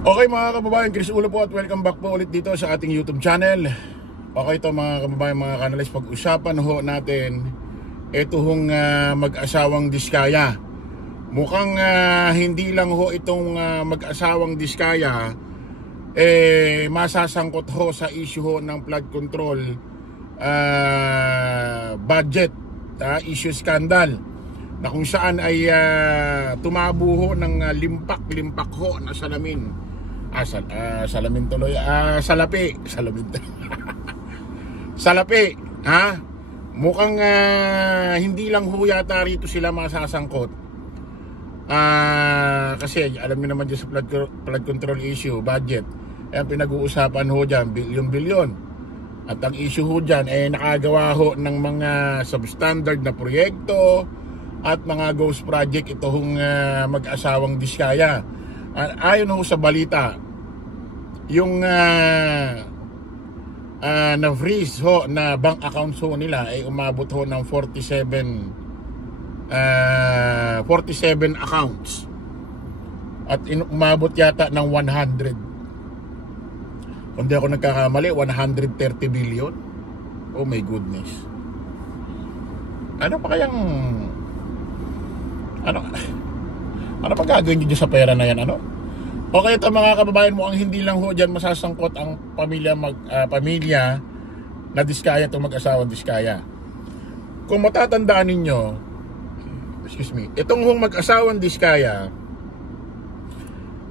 Okay mga kababayan, Chris Ulo po at welcome back po ulit dito sa ating YouTube channel. Okay ito mga kababayan, mga kanalis, pag-usapan ho natin ito hong mag-asawang Diskaya. Mukhang hindi lang ho itong mag-asawang Diskaya masasangkot ho sa issue ho ng flood control budget issue scandal, na kung saan ay tumabo ho ng limpak-limpak ho na salamin. Salamin tuloy. Salapi. Salamin. Salapi. Mukhang hindi lang ho yata rito sila masasangkot. Kasi alam niyo naman dyan sa flood control issue, budget. Ang pinag-uusapan ho dyan, bilyon-bilyon. At ang issue ho dyan ay nakagawa ho ng mga substandard na proyekto at mga ghost project ito hong mag-asawang Diskaya. Ayon ho sa balita, yung na-freeze ho na bank accounts ho nila ay umabot ho ng 47 accounts. At umabot yata ng 100. Kung di ako nagkakamali, 130 billion. Oh my goodness. Ano pa kayang ano pa gagawin nyo sa pera na yan, ano? Okay, ito mga kababayan mo, ang hindi lang ho dyan masasangkot ang pamilya na Diskaya, itong mag-asawang Diskaya. Kung matatandaan ninyo, itong hong mag-asawang Diskaya,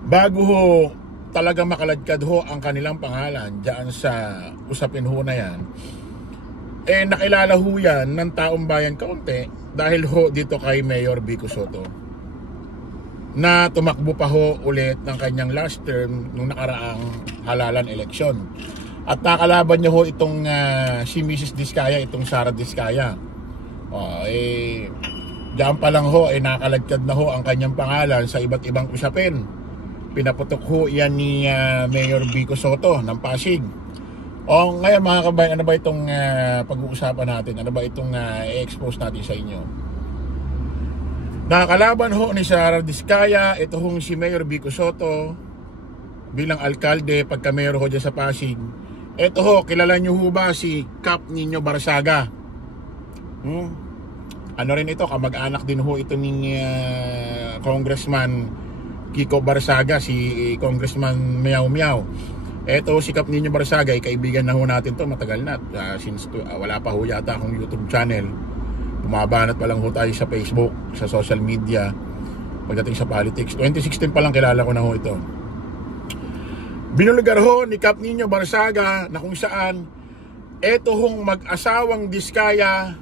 bago ho talaga makaladkad ho ang kanilang pangalan dyan sa usapin ho na yan, nakilala ho yan ng taong bayan kaunti dahil ho dito kay Mayor Vico Sotto, na tumakbo pa ho ulit ng kanyang last term nung nakaraang halalan eleksyon. At nakalaban niya ho itong si Mrs. Diskaya, itong Sara Diskaya. Diyan pa lang ho, nakaladkad na ho ang kanyang pangalan sa iba't ibang usapin. Pinaputok ho yan ni Mayor Vico Sotto ng Pasig. Ngayon mga kabayan, ano ba itong pag-uusapan natin? Ano ba itong i-expose natin sa inyo? Nakakalaban ho ni Sara Diskaya ito hong si Mayor Vico Sotto bilang alkalde pagka mayor ho dyan sa Pasig. Ito ho, kilala nyo ho ba si Kap Nino Barsaga? Ano rin ito, kamag-anak din ho ito ni Congressman Kiko Barsaga, si Congressman Meow Meow. Ito si Kap Nino Barsaga, kaibigan na ho natin to matagal na, since wala pa ho yata akong YouTube channel. Bumabanat pa lang ho tayo sa Facebook, sa social media pagdating sa politics. 2016 pa lang kilala ko na ho ito. Binulugar ho ni Kap Nino Barsaga na kung saan eto hong mag-asawang Diskaya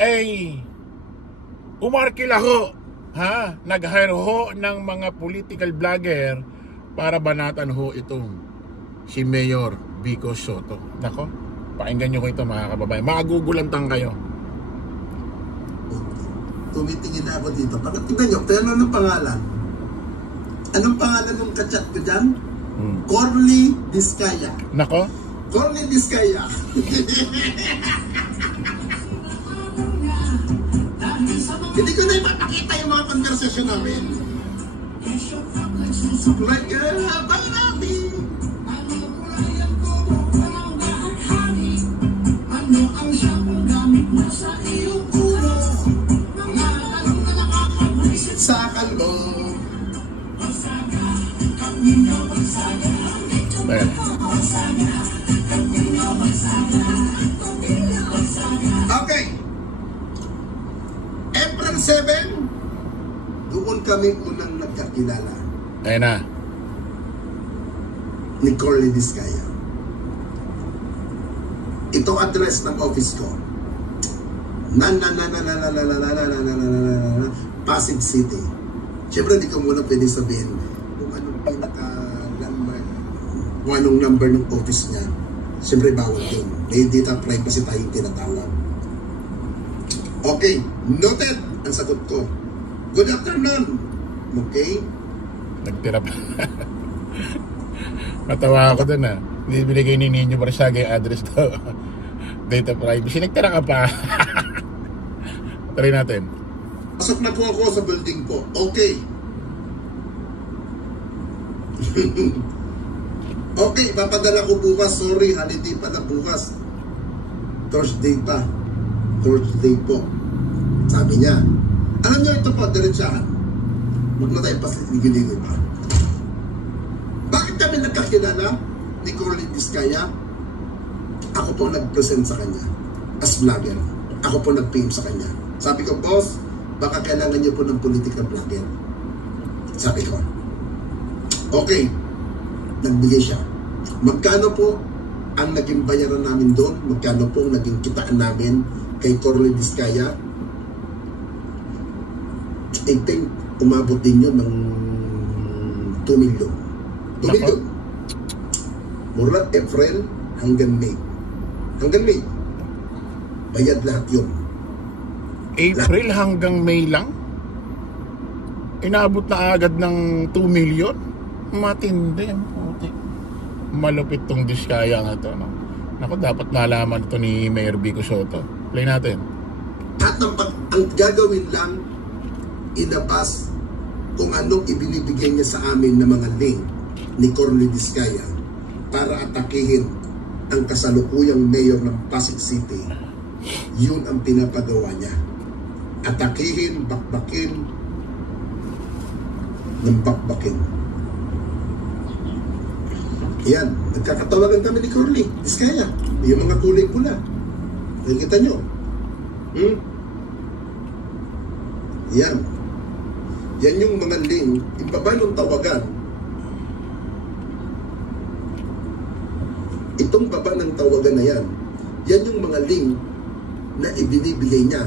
ay umarkila ho, nag-hire ho ng mga political vlogger para banatan ho itong si Mayor Vico Sotto. Nako, pakinggan nyo ko ito mga kababayan, magugulantang kayo. Tumitingin na ako dito. Tingnan nyo, pero anong pangalan? Anong pangalan ng kachat ko dyan? Corly Diskaya. Nako? Corly Diskaya. Hindi ko na ipapakita yung mga konversasyon namin. Like habang natin. Ano ang siyang gamit mo sa iyong ulo? Sakal mo. Okay. April 7, doon kami unang nagkakilala. Ayun na. Ni Corly Diskaya. Ito address ng office ko. Pasig City. Siyempre hindi ko muna pwede sabihin kung anong pinaka-landmark, kung anong number ng office niya. Siyempre bawal yun. May data privacy tayong tinatawag. Okay, noted ang sagot ko. Good afternoon. Okay? Nagtira pa. Natawa ako dun binigay ni Nino Barsaga yung address to. Data privacy. Nagtira ka pa. Try natin. Pasok na po ako sa building po. Okay. Okay, papadala ko bukas. Sorry, holiday pa na bukas. Thursday pa. Thursday po. Sabi niya. Alam niyo ito po, diretsahan. Huwag na tayong pasiligid-ligid pa. Bakit kami nagkakilala ni Coraline Vizcaya? Ako po nag-present sa kanya as vlogger. Ako po nag-PM sa kanya. Sabi ko, boss, baka kailangan niyo po ng political vlogger. Sabi ko. Okay. Nagbigay siya. Magkano po ang naging bayaran namin doon? Magkano po ang naging kitaan namin kay Coraline Vizcaya? I think umabot din yun ng 2 million. 2 million. Mula April hanggang May. Hanggang May. Bayad lahat yun. April lahat. Hanggang May lang? Inabot na agad ng 2 million? Matindi. Malupit tong Vizcaya nga to, no? Naku, dapat nalaman ito ni Mayor Vico Soto. Play natin. At ang gagawin lang, inabas kung anong ibinibigay niya sa amin na mga link ni Coraline Vizcaya para atakihin ang kasalukuyang mayor ng Pasig City. Yun ang pinapagawa niya. Atakihin, bakbakin, ng bakbakin. Yan, nagkakatawagan kami ni Coraline Vizcaya. Yung mga kulay pula. Nakikita nyo? Yan. Yan yung mga link. Ibaba ng tawagan. Itong baba ng tawagan na yan, yan yung mga link na ibinibigay niya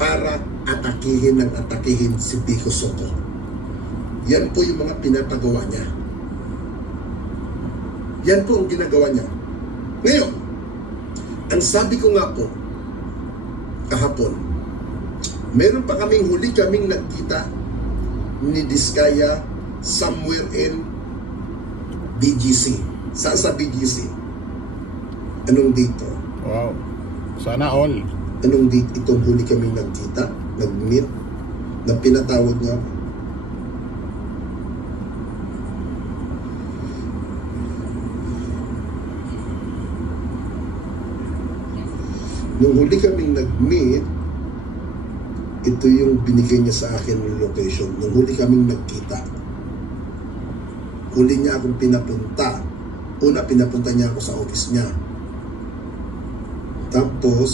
para atakihin ng atakihin si Vico Soto. Yan po yung mga pinapagawa niya. Yan po ang ginagawa niya. Ngayon, ang sabi ko nga po, kahapon, meron pa huli kaming nagkita ni Vizcaya somewhere in BGC. Saan sa BGC? Anong dito? Wow. Sana all. Anong date itong huli kaming nagkita, nag-meet, na pinatawag niya ako? Nung huli kaming nag-meet, ito yung binigay niya sa akin ng location. Nung huli kaming nagkita, huli niya akong pinapunta. Una, pinapunta niya ako sa office niya. Tapos,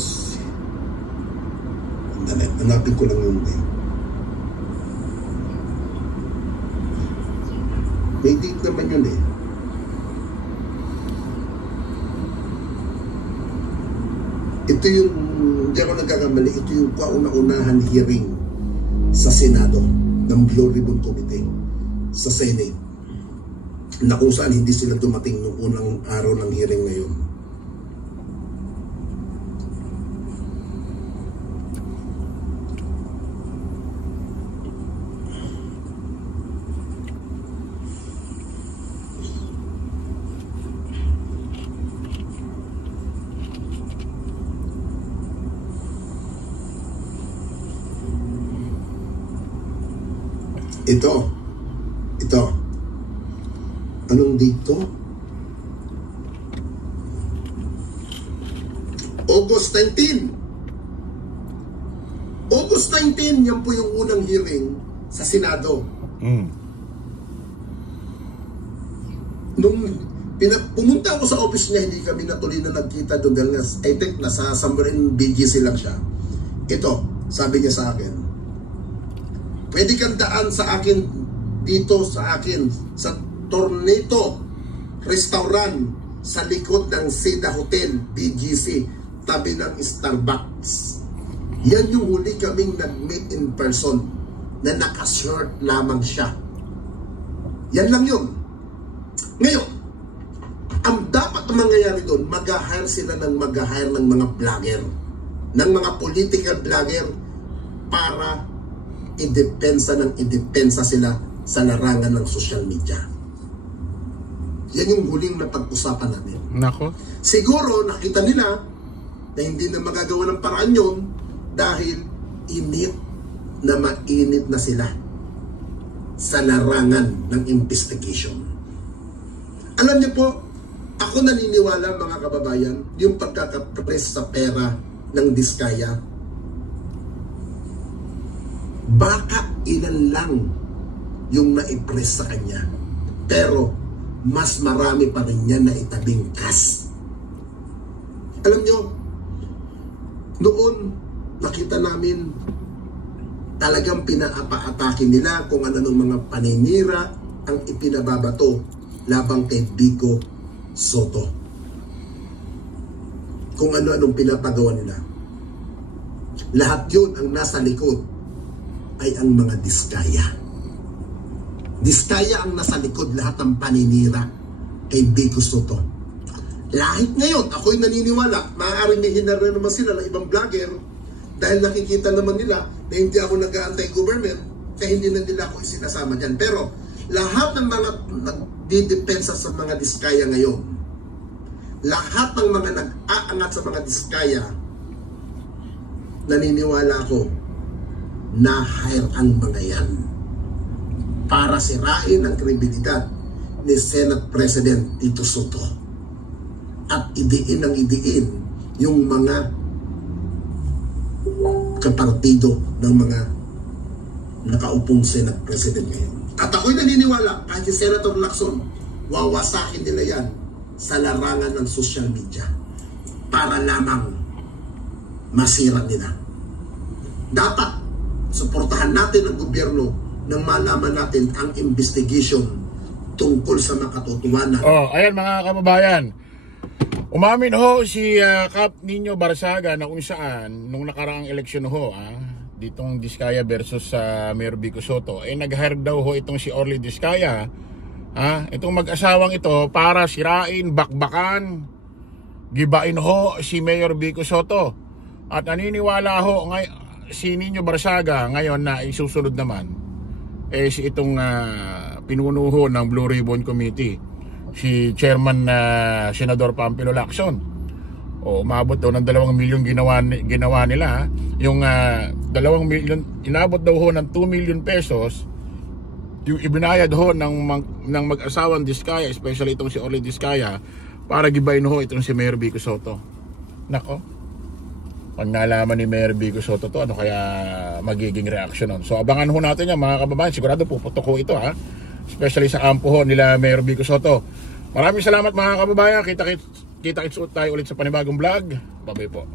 hanapin ko lang yung day. May date naman yun eh. Ito yung, hindi ako nagkakamali, ito yung kauna-unahan hearing sa Senado ng Blue Ribbon Committee sa Senate, na kung saan hindi sila dumating nung unang araw ng hearing ngayon. Ito. Anong dito? August 19. August 19, yan po yung unang hearing sa Senado. Nung pumunta ako sa office niya, hindi kami natuloy na nagkita doon dahil I think nasa somewhere in BGC lang siya. Ito, sabi niya sa akin, pwede kang daan sa akin dito sa akin sa Tornado Restaurant sa likod ng Seda Hotel BGC, tabi ng Starbucks. Yan yung huli kaming nag-meet in person na naka-shirt lamang siya. Yan lang yun. Ngayon, ang dapat mangyayari doon, mag-hire sila ng mag-hire ng mga vlogger, ng mga political vlogger para idepensa sila sa larangan ng social media. Yan yung huling napag-usapan namin. Nako. Siguro nakita nila na hindi na magagawa ng paraan yun dahil init na mainit na sila. sa larangan ng investigation. Alam niyo po, ako naniniwala mga kababayan, yung pagkakapres sa pera ng Diskaya, baka ilan lang yung naipres sa kanya. Pero mas marami pa rin niya na itabing cash. Alam niyo, noon nakita namin talagang pinaapa-atake nila kung ano ng mga paninira ang ipinababato labang kay Vico Soto. Kung ano-anong pinapagawa nila. Lahat yun ang nasa likod ay ang mga Diskaya. Diskaya ang nasa likod lahat ng paninira kay Vico Soto. Lahit ngayon, ako'y naniniwala, maaaring may hinarna naman sila ng ibang vlogger dahil nakikita naman nila na hindi ako nag-anti-government kaya hindi na nila ako isinasama dyan. Pero lahat ng mga nagdidepensa sa mga Diskaya ngayon, lahat ng mga nag-aangat sa mga Diskaya, naniniwala ako na hire ang mga yan para sirain ang kredibilidad ni Senate President Tito Soto at idiin ang idiin yung mga kapartido ng mga nakaupong Senate President ngayon. At ako'y naniniwala kahit si Senator Lacson, wawasakin nila yan sa larangan ng social media para lamang masira nila. Dapat suportahan natin ang gobyerno nang malaman natin ang investigation tungkol sa makatotohanan. Ayan mga kababayan. Umamin ho si Kap Nino Barsaga na kung saan nung nakaraang eleksyon ho, ditong Diskaya versus Mayor Vico Soto, nag-hire daw ho itong si Orly Diskaya, itong mag-asawang ito para sirain, bakbakan, gibain ho si Mayor Vico Soto. At naniniwala ho si Nino Barsaga ngayon na isusunod naman si itong pinuno ho ng Blue Ribbon Committee, si Chairman Senador Pampilo Lacson. Umabot daw ng 2 milyon ginawa nila. Yung 2 milyon, inabot daw ho ng 2 million pesos yung ibinayad ho ng mag-asawang Diskaya, especially itong si Orly Diskaya, para gibayin ho itong si Mayor Vico Soto. Nako, pag nalaman ni Mayor Vico Soto to, ano kaya magiging reaction nun? So abangan ho natin yan mga kababayan. Sigurado puputok ho ito, especially sa kampo ho nila Mayor Vico Soto. Maraming salamat mga kababayan. Kita-kits tayo ulit sa panibagong vlog. Bye-bye po.